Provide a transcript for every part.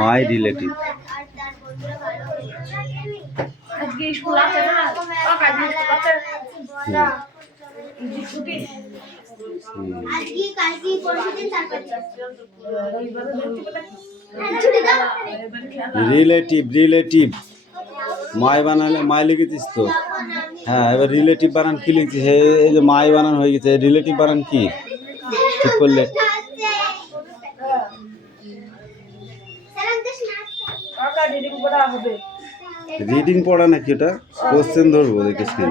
মাই relative. Relative relative মাই বানালে মাই লিখেছিস তো। হ্যাঁ, এবার রিলেটিভ বানান কি লিখছিস? এই যে মাই বানান হয়ে গেছে, রিলেটিভ বানান কি ঠিক করলে? রিডিং পড়া নাকি ওটা? কোশ্চেন ধরবো দেখিস কেন?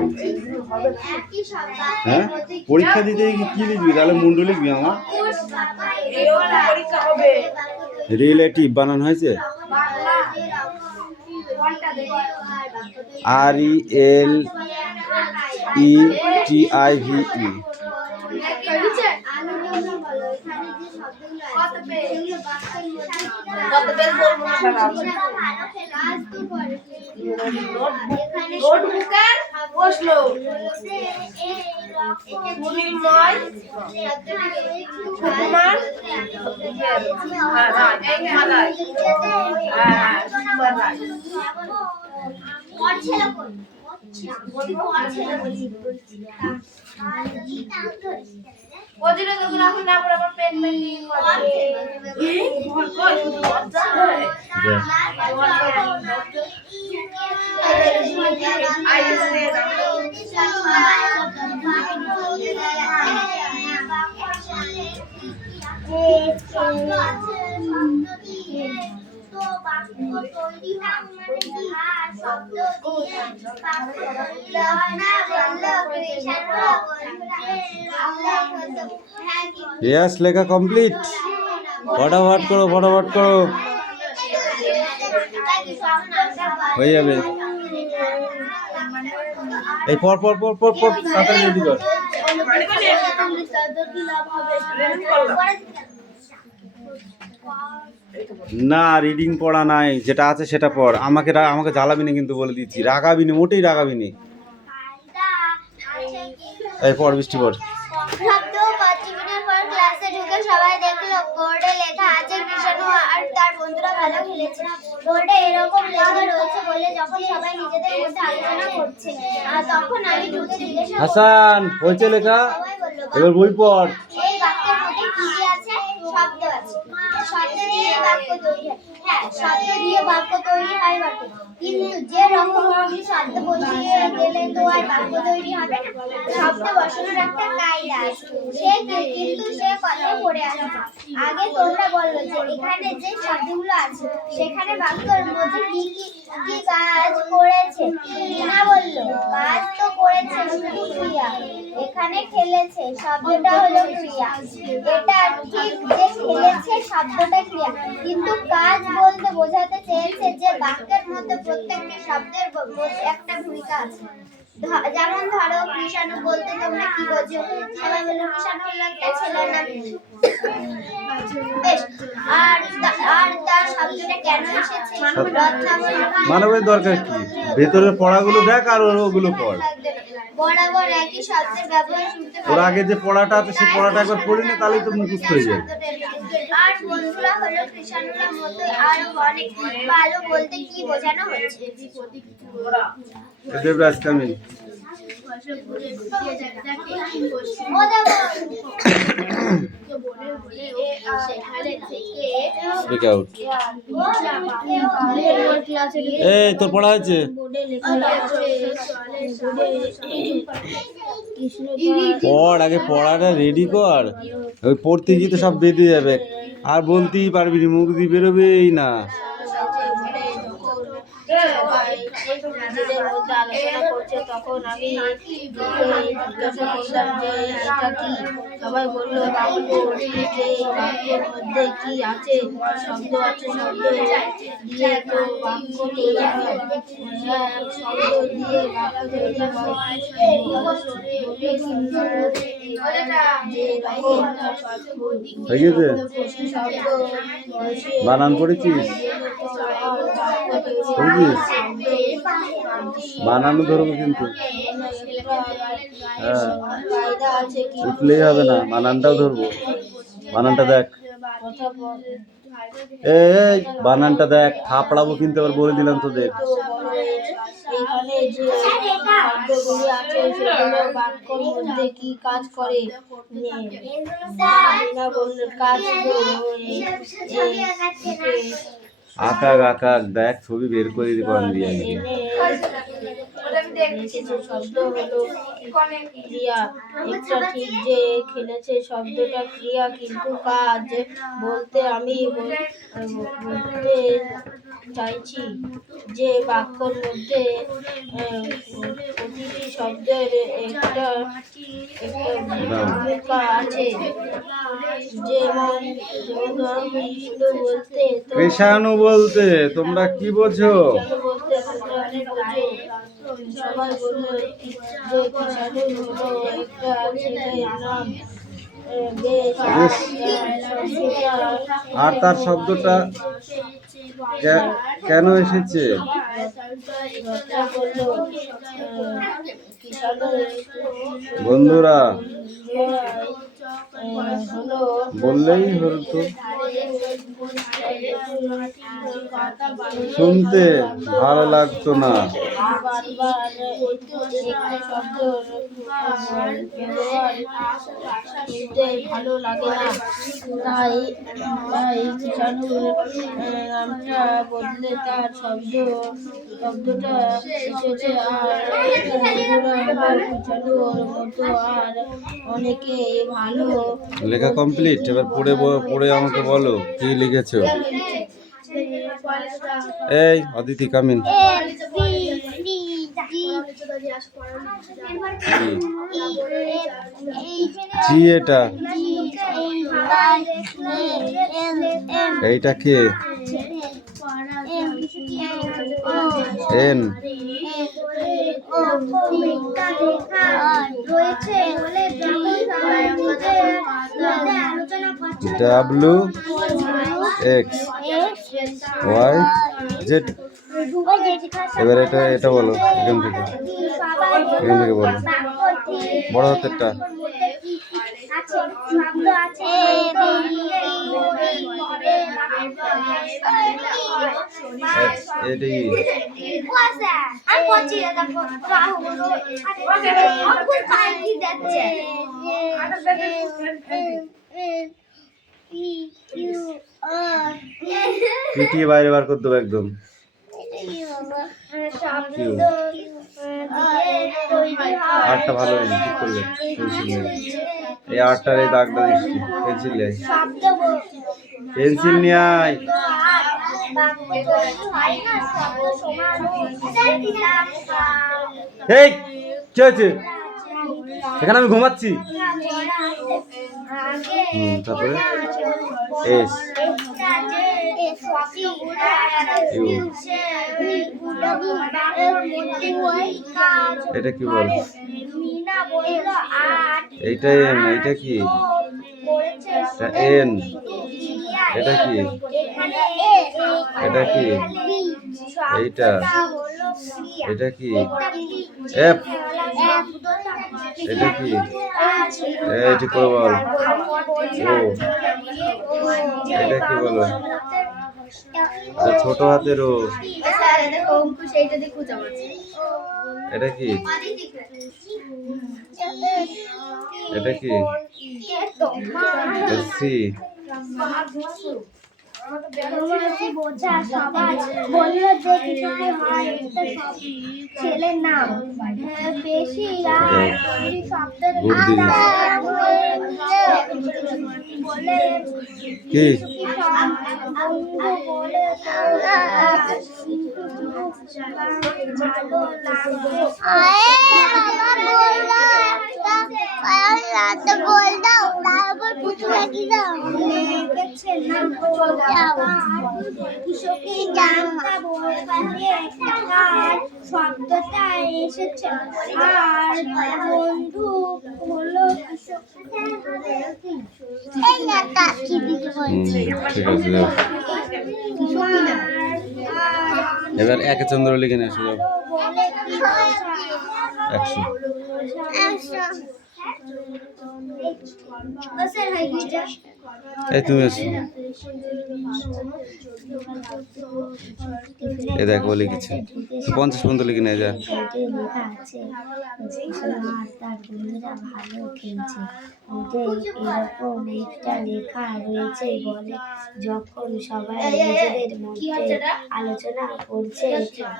হ্যাঁ, পরীক্ষা দিতে কি লিখবি তাহলে? মুন্ডু লিখবি আমার? রিলেটিভ বানান হয়েছে RELETIVE। यस, লেখা কমপ্লিট। ফটাফট করো, ফটাফট করো, হয়ে যাবে। এই পর পর পর পর পর তাড়াতাড়ি রেডি কর। না, রিডিং পড়া নাই, যেটা আছে সেটা পড়। আমাকে জ্বালাবি না কিন্তু, বলে দিচ্ছি, রাগাবি না, মোটেই রাগাবি না। এই পড়, বৃষ্টি পড়। ক্লাসে ঢুকে সবাই দেখলো বোর্ডে লেখা আছে কৃষাণু আর তার বন্ধুরা ভালো খেলেছে। বোর্ডে এরকম লেখা রয়েছে বলে যখন সবাই নিজেদের মধ্যে আলোচনা করছে, আর তখন আমি ঢুকে জিজ্ঞাসা করলাম, হাসান হয়েছে লেখা? এবার বই পড়। এই বাক্যের মধ্যে কি আছে? শব্দ আছে। শব্দ দিয়ে বাক্য তৈরি হয়। হ্যাঁ, শব্দ দিয়ে বাক্য তৈরি হয় বটে, কিন্তু যে রকম শব্দ বসিয়ে গেলে তো আর বাক্য তৈরি হবে না। শব্দ বসানোর একটা কায়দা আছে, কিন্তু সে কথা পড়ে আসে। আগে তোমরা বলো যে এখানে যে শব্দগুলো আছে সেখানে বাক্যের মধ্যে কি কি কাজ করেছে? টিনা বলল, কাজ তো করেছে শুধু ক্রিয়া। এখানে খেলেছে শব্দটা হলো ক্রিয়া। এটা ঠিক যে খেলেছে শব্দটা ক্রিয়া, কিন্তু কাজ বলতে বোঝাতে চেয়েছে যে বাক্যের মধ্যে প্রত্যেকটি শব্দের একটা ভূমিকা আছে। যেমন ধরো, কৃষাণু বলতে তোমরা কি বোঝো? সবাই বলো কৃষাণু হলো একটা ছেলের নাম। বেশ, আর তার শব্দটা কেন এসেছে? মানবের দরকার কি? ভেতরের পড়াগুলো দেখ আর ওগুলো পড়। বরাবর একই শব্দের ব্যবহার শুনতে পাই। ওর আগে যে পড়াটা আছে সেই পড়াটা একবার পড়ি না, তাহলেই তো মুখস্থ হয়ে যাবে। আর বন্ধুরা হলো কৃষাণুর মতো আরো অনেক ভালো। বলতে কি বোঝানো হচ্ছে? দেবরাজ কামিং। Speak out. এই তোর পড়া হয়েছে? পড়, আগে পড়াটা রেডি কর। ওই পড়তে গিয়ে তো সব বেঁধে যাবে, আর বলতেই পারবি না, মুখ দিয়ে বেরোবেই না। আলোচনা করছে তখন আমি জিজ্ঞাসা করলাম যে এটা কি? সবাই বললো বাক্যের মধ্যে কি আছে? শব্দ আছে, শব্দ দিয়ে তো বাক্য তৈরি হয়। শব্দ দিয়ে বাক্য তৈরি হয়। বানান পড়েছিস? বানানো ধরবো কিন্তু, হ্যাঁ উঠলেই হবে না, বানানটাও ধরবো। বানানটা দেখ। এই বানানটা দেখ, থাপড়াবো কিন্তু আবার বলে দিলাম তোদের। এখানে যে শব্দগুলি আছে সেগুলো বাক্যর মধ্যে কি কাজ করে? বিনা বললে কাজ আকাক আকাক দেখ, ছবি বের করে দিই কোন দিয়ে শব্দ হলো ক্রিয়া। একটা ঠিক যে খেলেছে শব্দটা ক্রিয়া, কিন্তু কাজ বলতে আমি বলতে চাইছি যে বাক্যর মধ্যে প্রতিটি শব্দের একটা ভূমিকা আছে। যেমন ধরো কৃষ্ণ বলতে কৃষাণু বলতে তোমরা কি বোঝো? বলতে তোমরা কি বোঝো? সবাই বলল যে কৃষাণু হলো একটা ছেলের নাম। বেশ, আর তার শব্দটা কেন এসেছে? বন্ধুরা বললেই হতো, শুনতে ভালো লাগতো না। ভালো লাগে না, তাই নামটা বদলে তার শব্দটা এসেছে। আর মতো আর অনেকে ভালো। লেখা কমপ্লিট, এবার পড়ে আমাকে বলো কি লিখেছো। এই অদিতি কামিন। জি, এটা এইটা কে? N W X Y Z. এবার এটা বলো, এখান থেকে বলো, বড় হাতেরটা। পিটিয়ে বাইরে বার করতে হবে একদম। আটটা ভালো হয়নি, ঠিক করলে পেন্সিল নিয়ে। এই আটটার এই দাগটা দিচ্ছি, পেন্সিল নিয়ে পেন্সিল নিয়ে আয়। এই কি হয়েছে? এখানে আমি ঘুমাচ্ছি। তারপরে এস এটা কি বল? এইটা এন, এইটা কি? এন, এটা কি? এটা কি? এইটা, এটা কি? এফ, এটা কি? এইটা করে বল। ও, এটা কি বলো? ছোট হাতের ও। এটা কি? এটা কি? সি। ছেলের নাম বেশি কি? বল দাও, তারপর পুচু রাখি দাও। কৃষকের নামটা বলতে একটা শব্দটা এসেছে। আর বন্ধু হলো এবার একে চন্দ্র লিখে নিয়ে আসো। 100। এই তুমি আসো। এ দেখ বলে কিছু 50 পর্যন্ত লিখে নিয়ে যা। বইতে লেখা আছে কুশানো আর তার বন্ধুরা ভালো খেলছে। বইতে এরকম একটা লেখা রয়েছে বলে, যখন সবাই নিজেদের মধ্যে আলোচনা করছে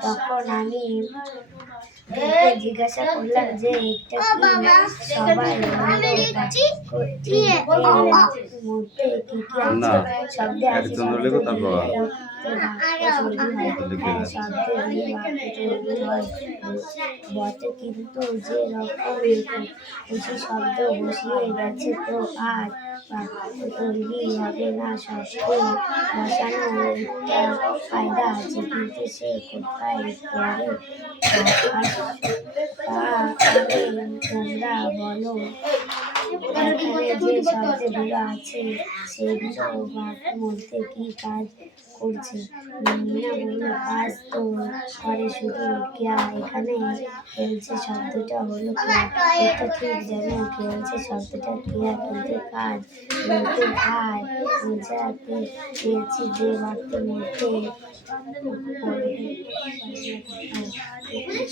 তখন আমি ওকে জিজ্ঞাসা করলাম যে এটা কি সবাই মধ্যে কি কি না, আছে। শব্দে আছে একজন লেখো তারপর বটে, কিন্তু যে রকম বেশি শব্দ বসিয়ে গেছে তো আর তৈরি হবে না। শব্দ বসানো একটা ফায়দা আছে, কিন্তু সে কোথায় পড়ে তোমরা বলো। এখানে যে শব্দগুলো আছে সেগুলো বাক্যের মধ্যে কি কাজ করছে? মিনা বলল, কাজ তো করে, শুধু কেয়া এখানে খেলছে শব্দটা হলো কেয়া। এটা ঠিক, যেন খেলছে শব্দটা কেয়া, কিন্তু কাজ বলতে আর বোঝাতে পেরেছি যে বাক্যের মধ্যে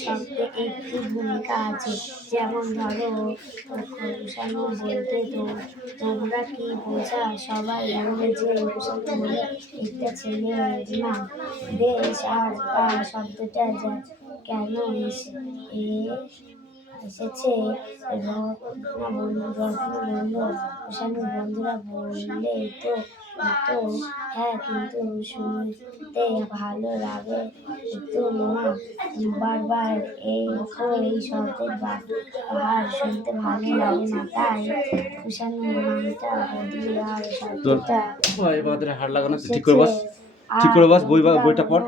শব্দে একটি ভূমিকা আছে। যেমন ধরো কুশানো বলতে তোমরা কি বোঝা? সবাই বললে যে কুশানো বলে একটা ছেলে না বেশ, আর তার শব্দটা কেন এসেছে? রত্না বলল, কুশানো বন্ধুরা বললে তো তো হ্যাঁ, কিন্তু শুনতে ভালো লাগে তো না, বারবার এই শব্দের আর শুনতে ভালো লাগে না, তাই কুশানো নামটা বদলে আর শব্দটা হাড় লাগানো ঠিক করে বস, ঠিক করে বস। বইটা পড়,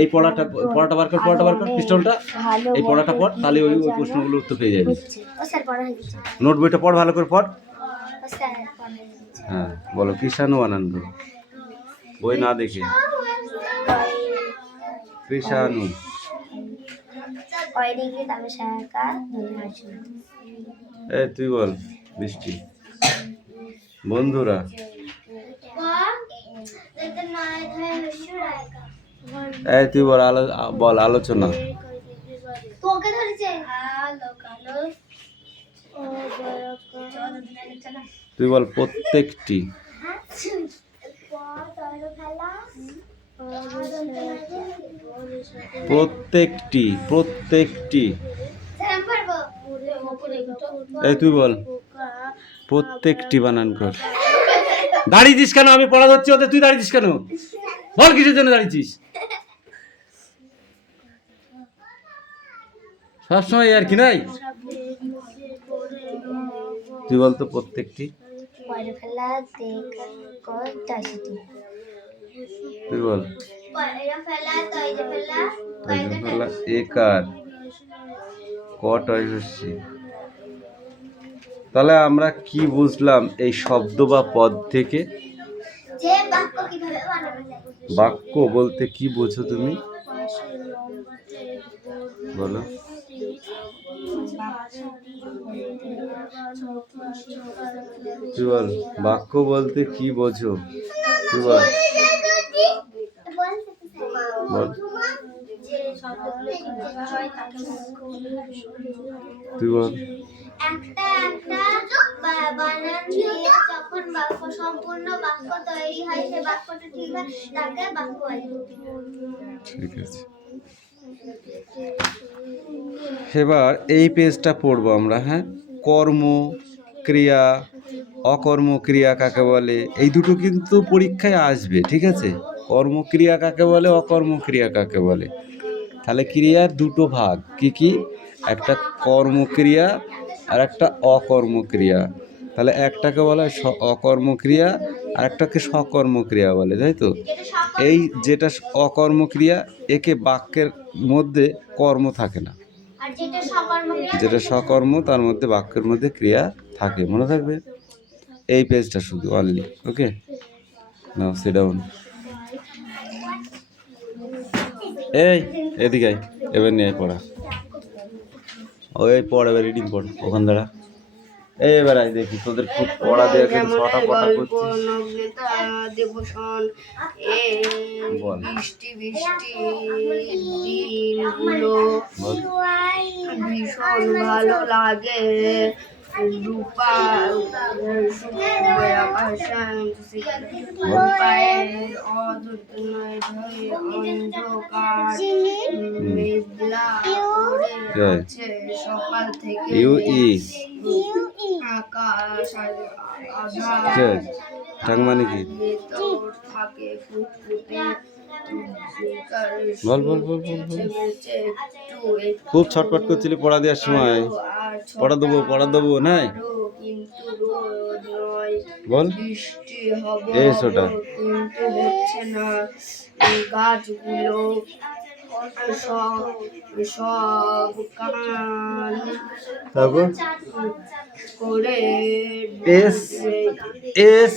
এই পড়াটা বার কর, পিস্টলটা এই পড়াটা পড়, তাহলে ওই প্রশ্নগুলো উত্তর পেয়ে যাবি। নোট বইটা পড়, ভালো করে পড়। হ্যাঁ বলো, কৃষাণু বানান করো, বই না দেখে। কৃষাণু এই তুই বল। বৃষ্টি বন্ধুরা এই তুই বল আলোচনা। তোকে ধরেছে তুই বল প্রত্যেকটি। প্রত্যেকটি প্রত্যেকটি এই তুই বল প্রত্যেকটি বানান কর। দাঁড়িয়েছিস কেন? আমি পড়া ধরছি ওদের, তুই দাঁড়িয়েছিস কেন? বল কিসের জন্য দাঁড়িয়েছিস? সবসময় আর কি নাই। তুই বল তো প্রত্যেকটি। তুই বল একার কট হচ্ছে। তাহলে আমরা কি বুঝলাম এই শব্দ বা পদ থেকে? বাক্য বলতে কি বোঝো তুমি বলো? তুই বল বাক্য বলতে কি বোঝো? তুই বল বল তুই বল। একটা বানান দিয়ে যখন বাক্য সম্পূর্ণ বাক্য তৈরি হয়, সেই বাক্যটা ঠিক হয়, তাকে বাক্য বলে। ঠিক আছে, এবার এই পেজটা পড়বো আমরা। হ্যাঁ, কর্ম ক্রিয়া অকর্মক্রিয়া কাকে বলে, এই দুটো কিন্তু পরীক্ষায় আসবে। ঠিক আছে, কর্মক্রিয়া কাকে বলে, অকর্মক্রিয়া কাকে বলে। তাহলে ক্রিয়ার দুটো ভাগ কি কি? একটা কর্মক্রিয়া আর একটা অকর্মক্রিয়া। তাহলে একটাকে বলা হয় অকর্মক্রিয়া আর একটাকে সকর্মক্রিয়া বলে, তাই তো? এই যেটা অকর্মক্রিয়া, একে বাক্যের মধ্যে কর্ম থাকে না, যেটা সকর্ম তার মধ্যে বাক্যের মধ্যে ক্রিয়া থাকে। মনে থাকবে এই পেজটা শুধু অনলি। ওকে, নাও সিট ডাউন। এই এদিকে আয়, এবার নিয়ে পড়া। ওই পড়, এবার রিডিং পড়, ওখান দাঁড়া। এবার আয় দেখি তোদের খুব পড়া দেওয়া কিন্তু ছটা পটা গল্প করছিস। নগ্নতা দেবসন এ বল। বৃষ্টি বৃষ্টি দিনগুলো বল। ভীষণ ভালো লাগে রূপা রূপায়ের অন্ধকার মেঘলা করে আছে সকাল থেকে আকাশ আধার টাং মানে কি? ভেতর থাকে ফুটফুটে বল বল বল বল বল। একটু খুব ছটপট করছিলি পড়া দেওয়ার সময়। পড়া দেবো নাই কিন্তু রোদ নয় বল। বৃষ্টি হবে এই সোটা কিন্তু হচ্ছে না গাছগুলো সব সব কান তারপর করে এস এস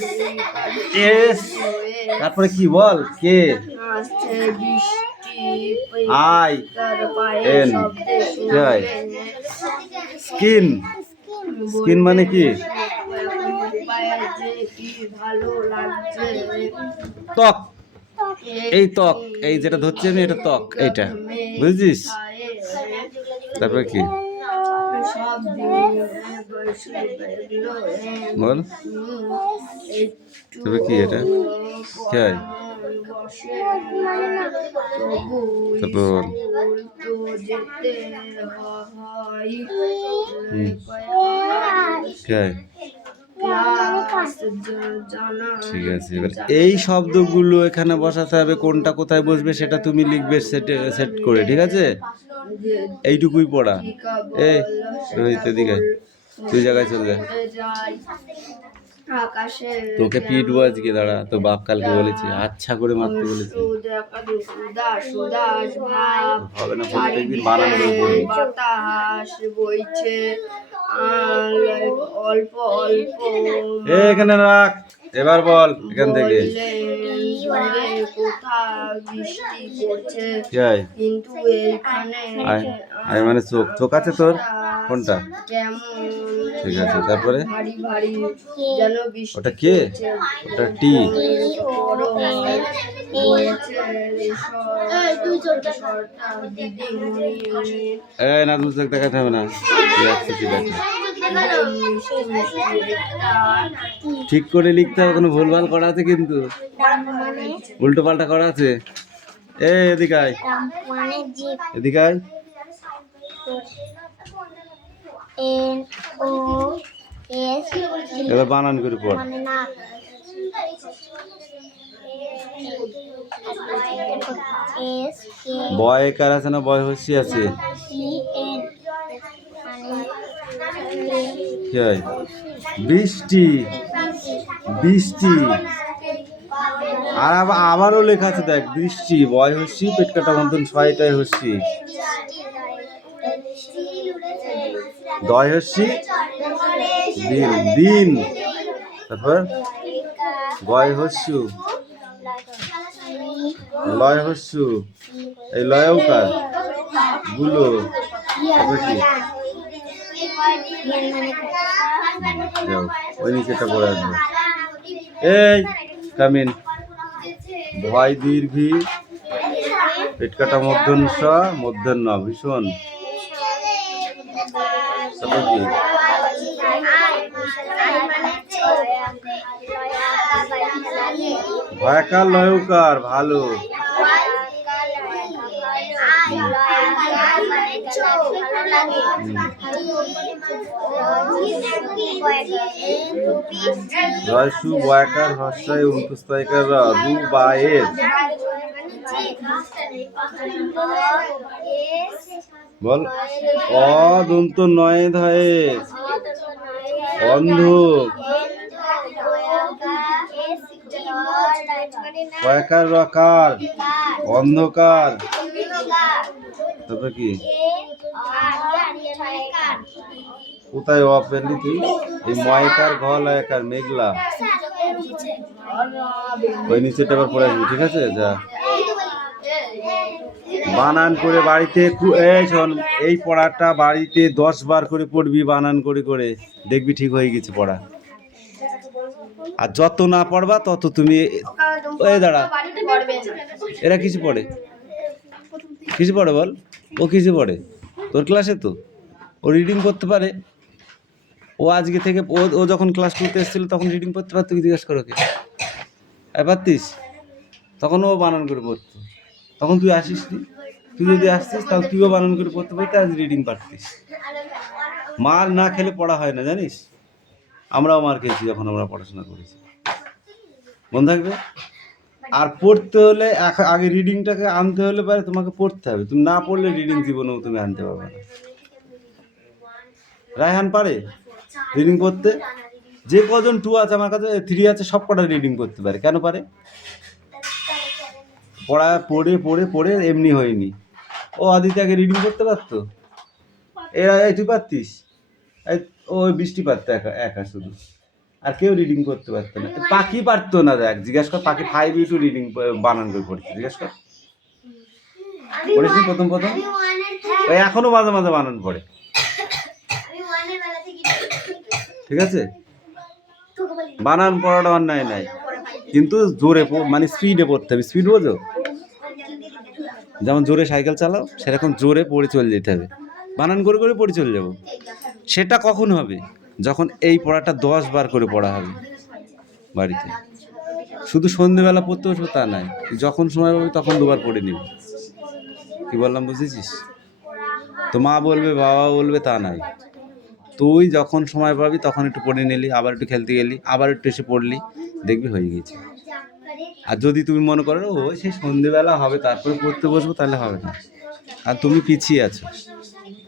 এস তারপরে কি বল? কে আসছে বৃষ্টি আই তার পায়ে এন শব্দে জয় স্কিন স্কিন মানে কি? কি ভালো লাগছে ত্বক। এই ত্বক, এই যেটা ধরছি আমি এটা ত্বক, এইটা বুঝছিস? তারপরে কি সব বল? তবে কি এটা কি হয়? তারপর বল। কি হয়? ঠিক আছে, এবার এই শব্দগুলো এখানে বসাতে হবে, কোনটা কোথায় বসবে সেটা তুমি লিখবে সেট করে, ঠিক আছে? এইটুকুই পড়া। এই রোহিত এদিকে আয়। তুই জায়গায় চলে যা। তোকে পিটবো আজকে, দাঁড়া। তো বাপ কালকে বলেছি আচ্ছা করে মারতে বলেছি। হবে না, প্রত্যেকদিন বানান করে বাতাস বইছে অল্প অল্প এখানে রাখ। এবার বল এখান থেকে কিন্তু এইখানে আয় মানে চোখ, চোখ আছে তোর? কোনটা? কেমন ঠিক আছে, তারপরে ভারী ভারী যেন বৃষ্টি ওটা কে? ওটা টি। এই না, তুমি চোখ দেখাতে হবে না। ঠিক করে লিখতে হবে, কোনো ভুলভাল করা আছে কিন্তু, উল্টো পাল্টা করা আছে। এই এদিকে আয়, এদিকে আয়। এবার বানান করে পড়। বয় কার আছে না বয় হস্যি আছে? কি হয়? বৃষ্টি বৃষ্টি। আর আবারও লেখা আছে দেখ, বৃষ্টি বয় হস্যি পেট কাটা মতন ছয়টায় হস্যি, দয় হস্যি দিন দিন। তারপর গয় হস্যু লয় হস্যু, এই লয়ও কার গুলো। তারপর কি? ওই নিচেটা পড়ে আসবে। এই কামিন ভয় দীর্ঘি পেট কাটা মধ্যন স মধ্যন ন ভীষণ। তারপর কি? ভয়কার লয়কার ভালো। রয়সু বয়াকার হর্ষায় অনুপ্রস্থায়িকার রু বায়ের বল। অদন্ত নয় ধয়ে অন্ধ বয়াকার রকার অন্ধকার। তারপরে কি? কোথায় অ পেলি তুই? এই ময়কার ঘলয়কার মেঘলা, ওই নিচেটা আবার পড়ে আসবি, ঠিক আছে? যা বানান করে বাড়িতে এই শোন, এই পড়াটা বাড়িতে 10 বার করে পড়বি বানান করে করে, দেখবি ঠিক হয়ে গেছে পড়া। আর যত না পড়বা তত তুমি ওই দাঁড়া, এরা কিছু পড়ে, কিছু পড়ে বল, ও কিছু পড়ে তোর ক্লাসে? তো ও রিডিং করতে পারে, ও আজকে থেকে ও যখন ক্লাস 2-তে এসেছিল তখন রিডিং করতে পারতো কি? জিজ্ঞেস করো কে পারতিস? তখন ও বানান করে পড়তো, তখন তুই আসিস নি। তুই যদি আসতিস তাহলে তুইও বানান করে পড়তে পারতি, আজ রিডিং পারতিস। মার না খেলে পড়া হয় না, জানিস? আমরাও মার খেয়েছি যখন আমরা পড়াশোনা করেছি, মনে থাকবে। আর পড়তে হলে আগে রিডিংটাকে আনতে হলে পারে তোমাকে পড়তে হবে, তুমি না পড়লে রিডিং জীবনেও তুমি আনতে পারবে না। রায়হান পারে রিডিং করতে? যে কজন 2 আছে আমার কাছে, 3 আছে, সব কটা রিডিং করতে পারে। কেন পারে? পড়া পড়ে পড়ে পড়ে এমনি হয়নি। ও আদিতে আগে রিডিং করতে পারতো, এরা এই তুই পারতিস, ওই বৃষ্টি পারতো একা একা শুধু, আর কেউ রিডিং করতে পারতো না। পাখি পারতো না, দেখ জিজ্ঞাসা কর, পাখি 5 টু রিডিং বানান করে পড়ছে, জিজ্ঞাস কর। পড়েছি প্রথম ওই এখনো মাঝে মাঝে বানান পড়ে, ঠিক আছে? বানান পড়াটা অন্যায় নাই, কিন্তু জোরে মানে স্পিডে পড়তে হবে। স্পিড বোঝো? যেমন জোরে সাইকেল চালাও সেরকম জোরে পড়ে চলে যেতে হবে, বানান করে করে পড়ে চলে যাবো। সেটা কখন হবে? যখন এই পড়াটা 10 বার করে পড়া হবে বাড়িতে। শুধু সন্ধ্যেবেলা পড়তে বসবো তা নয়, যখন সময় পাবি তখন 2 বার পড়ে নিবি। কি বললাম বুঝেছিস? তো মা বলবে বাবা বলবে তা নাই, তুই যখন সময় পাবি তখন একটু পড়ে নিলি, আবার একটু খেলতে গেলি, আবার একটু এসে পড়লি, দেখবি হয়ে গেছে। আর যদি তুমি মনে করো ও সেই সন্ধ্যেবেলা হবে তারপরে পড়তে বসবো, তাহলে হবে না। আর তুমি পিছিয়ে আছো,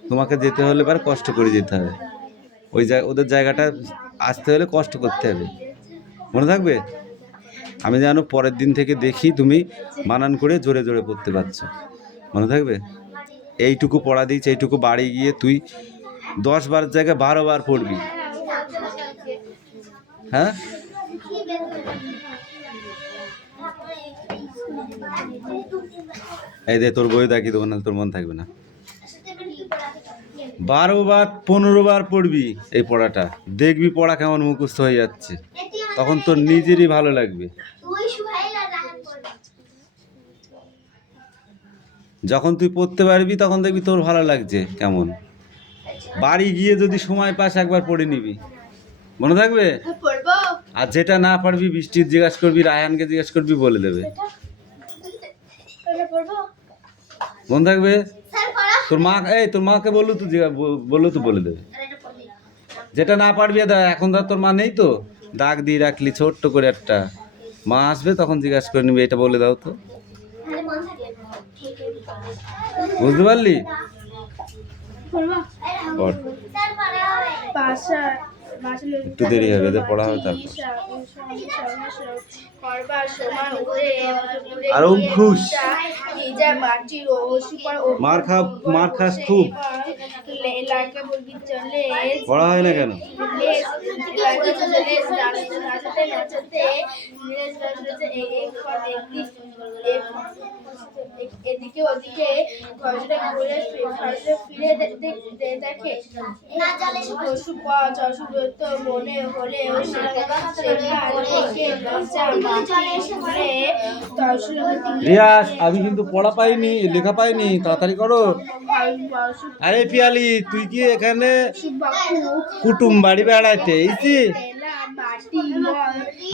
তোমাকে যেতে হলে এবার কষ্ট করে যেতে হবে, ওদের জায়গাটা আসতে হলে কষ্ট করতে হবে, মনে থাকবে? আমি যেন পরের দিন থেকে দেখি তুমি বানান করে জোরে জোরে পড়তে পারছো, মনে থাকবে? এইটুকু পড়া দিয়েছি, এইটুকু বাড়ি গিয়ে তুই 10 বার জায়গায় 12 বার পড়বি, হ্যাঁ? এই দে তোর বই দেখিয়ে দেবো, না তোর মন থাকবে না। 12 বার 15 বার পড়বি এই পড়াটা, দেখবি পড়া কেমন মুখস্থ হয়ে যাচ্ছে, তখন তোর নিজেরই ভালো লাগবে। যখন তুই পড়তে পারবি তখন দেখবি তোর ভালো লাগছে কেমন। বাড়ি গিয়ে যদি সময় পাস একবার পড়ে নিবি, মনে থাকবে? আর যেটা না পারবি বৃষ্টির জিজ্ঞাসা করবি, রায়ানকে জিজ্ঞাসা করবি, বলে দেবে, মনে থাকবে? তোর মাকে বললো তো বলে দেবে। যেটা না পারবি এখন তোর মা নেই তো, দাগ দিয়ে রাখলি ছোট্ট করে একটা, মা আসবে তখন জিজ্ঞাসা করে নিবি, এটা বলে দাও তো, বুঝতে পারলি? একটু দেরি হবে, এদের পড়া হবে তারপর। আর অঙ্কুশ মার খাস খুব, পড়া হয় না কেন? এদিকে ওদিকে ফিরে দেখে মনে হলেও রিয়াজ, আমি কিন্তু পড়া পাইনি, লেখা পাইনি, তাড়াতাড়ি করো। আরে পিয়ালি, তুই কি এখানে কুটুম বাড়ি বেড়াইতে এইছি?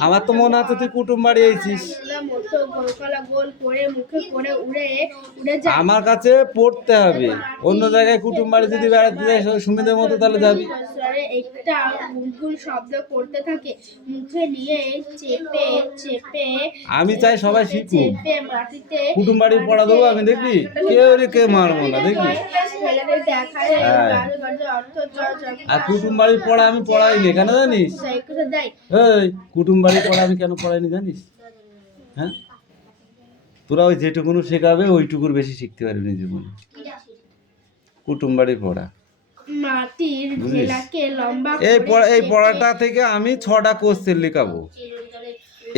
আমার তো মনে হচ্ছে তুই কুটুম বাড়ি এইছিস। আমার কাছে পড়তে হবে, অন্য জায়গায় কুটুম বাড়ি যদি বেড়াতে যাই সুমিদের মতো তাহলে যাবি। একটা বুলবুল শব্দ করতে থাকে, মুখে নিয়ে চেপে চেপে আমি চাই সবাই শিখুক, মাটিতে কুটুম বাড়ি পড়া দেবো আমি, দেখবি কেউ কে মারবো না, দেখবি? আর কুটুম বাড়ির পড়া আমি পড়াইনি কেন জানিস? এই কুটুম বাড়ির পড়া আমি কেন পড়াইনি জানিস? হ্যাঁ, তোরা ওই যেটুকুনো শেখাবে ওইটুকুর বেশি শিখতে পারবি জীবনে। কুটুম বাড়ির পড়া এই পড়াটা থেকে আমি 6টা কোশ্চেন লেখাবো।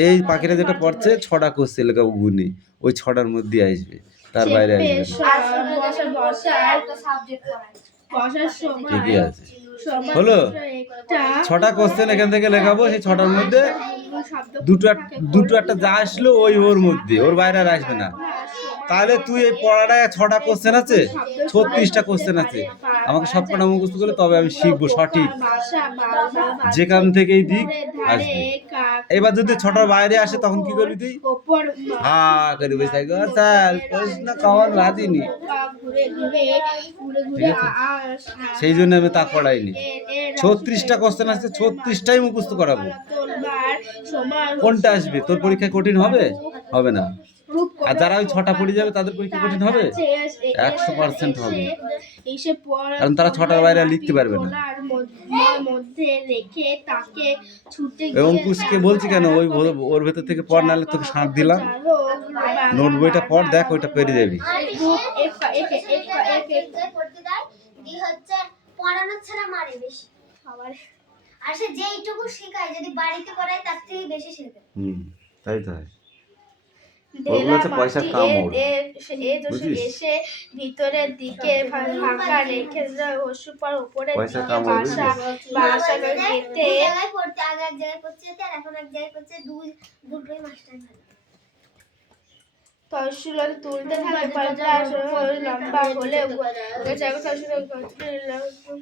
এই পাখিরা যেটা পড়ছে 6টা কোশ্চেন লেখাবো গুনে, ওই 6টার মধ্যে আসবে। তার বাইরে আসবে না। ঠিকই আছে। হলো 6টা কোশ্চেন এখান থেকে লেখাবো, সেই 6টার মধ্যে দুটো একটা যা আসলো ওই ওর মধ্যে, ওর বাইরে আর আসবে না। তাহলে তুই এই পড়াটায় 6টা কোশ্চেন আছে, 36টা কোশ্চেন আছে, আমাকে সবকটা মুখস্থ করলে তবে আমি শিখবো সঠিক, যেখান থেকেই দিক আসবে। এবার যদি 6টার বাইরে আসে তখন কি করবি তুই? হ্যাঁ করে বসে থাকবি, স্যার প্রশ্ন কমন বাদিনি। সেই জন্য আমি তা পড়াইনি। 36টা কোশ্চেন আছে, 36টাই মুখস্থ করাবো। কোনটা আসবে তোর পরীক্ষায় কঠিন হবে? হবে না। আর যারা ওই 6টা পড়ে যাবে তাদের পরীক্ষা কঠিন হবে? 100% হবে, কারণ তারা 6টার বাইরে লিখতে পারবে না। এবং অঙ্কুশকে বলছি কেন, ওই ওর ভেতর থেকে পড়, নাহলে তোকে শাঁখ দিলাম, নোট বইটা পড়, দেখ ওইটা পেরে যাবি। পড়ানো ছাড়া মারে বেশি, আর সে যেইটুকু শেখায় যদি বাড়িতে পড়ায় তার থেকে বেশি শেখে। তাই তো হয়। ওগুলো হচ্ছে পয়সা কামড়, বুঝিস? এসে ভিতরের দিকে ফাঁকা রেখে ওষুধ পর উপরে পয়সা কামড়, বাসা কেটে এক জায়গায় পড়তে, আগে এক জায়গায় পড়ছে আর এখন এক জায়গায় পড়ছে, দুটোই মাস্টার ভালো। তহসিল তুলতে থাকে, পাল্টা লম্বা হলে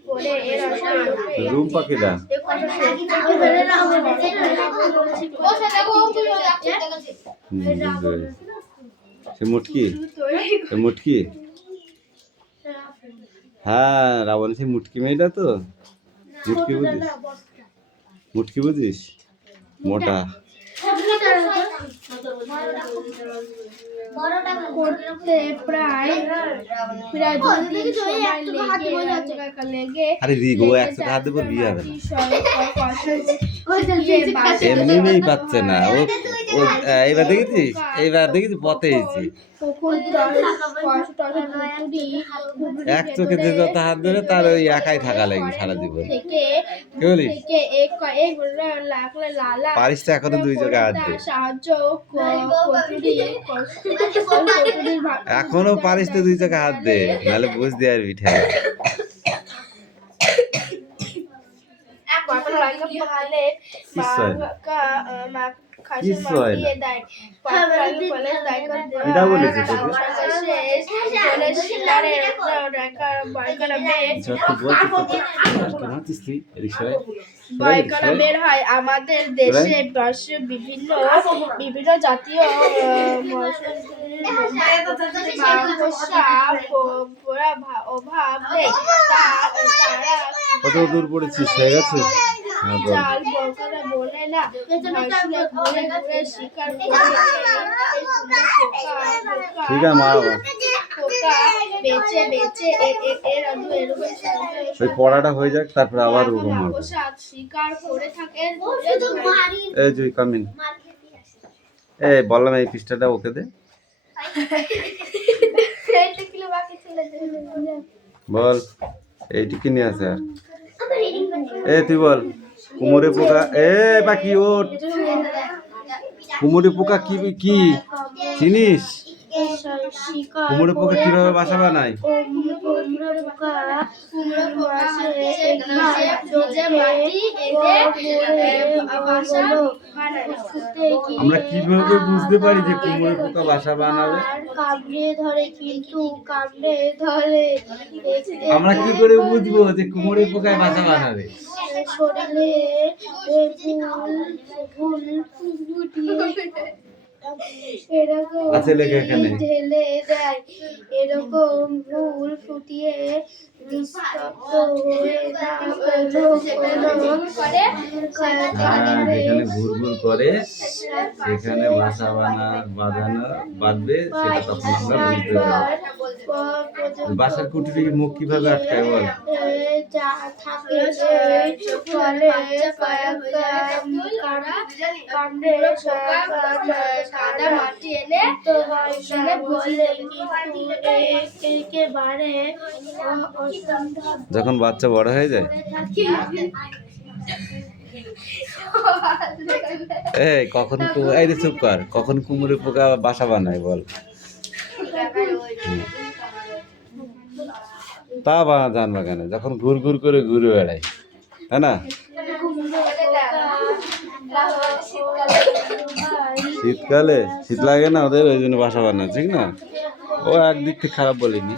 করে এর রুম পাখিটা সে মুটকি, মুটকি, হ্যাঁ রাবণ সে মুটকি মেয়েটা তো, মুটকি বুঝিস? মুটকি বুঝিস? মোটা করতে প্রায় 2 দিন লেগে, আরে রিগো 100 হাত দেবো বিয়ে হবে না, এমনি পাচ্ছে না ও। এইবার দেখেছিস, এইবার দেখেছিস পথে এসেছি, এক চোখে যে যত হাত ধরে তার ওই একাই থাকা লাগবে সারা জীবন। কি বলিস? পারিস তো এখনো 2 চোখে হাত দে, এখনো পারিস তো 2 চোখে হাত দে, নাহলে বুঝতে পারবি ঠেলা। এটা বলেছি বের হয় আমাদের দেশে বিভিন্ন বিভিন্ন জাতীয় অভাব নেই, তারা কত দূর পড়েছিস, হয়ে গেছে? চাল বলকারা বলে না, ঘুরে ঘুরে শিকার ঠিক আছে মা, বেচে বেচে ওই পড়াটা হয়ে যাক, তারপরে আবার ওরকম মারবো। শিকার করে থাকে। এই যে কামিন, এই বললাম এই পৃষ্ঠাটা ওকে দে, বল এইটি কি নিয়ে আছে। আর এ তুই বল, কুমোরে পোকা, এ পাখি ওঠ, কুমোরে পোকা কি কি চিনিস? কুমোরে পোকা কিভাবে বাসা বানায়? আমরা কিভাবে বুঝতে পারি যে কুমোরে পোকা বাসা বানাবে? আমরা কি করে বুঝবো যে কুমোরে পোকায় বাসা বানাবে? আছে লেখা এখানে, ঢেলে দেয় এরকম ফুল ফুটিয়ে নিস্তব্ধ হয়ে না যেখানে ঘুরঘুর করে সেখানে বাসা বাঁধবে, সেটা তখন আমরা বুঝতে পারবো। বাসার কুটিরে মুখ কিভাবে আটকায় বল? যখন বাচ্চা বড় হয়ে যায়, এই কখন এই রে চুপ কর, কখন কুমড়ে পোকা বাসা বানায় বল? তা জানবা কেন, যখন ঘুর ঘুর করে ঘুরে বেড়াই, তাই না? শীতকালে শীত লাগে না ওদের, ওই জন্য বাসা বানায়, ঠিক না? ও একদিক থেকে খারাপ বলিনি।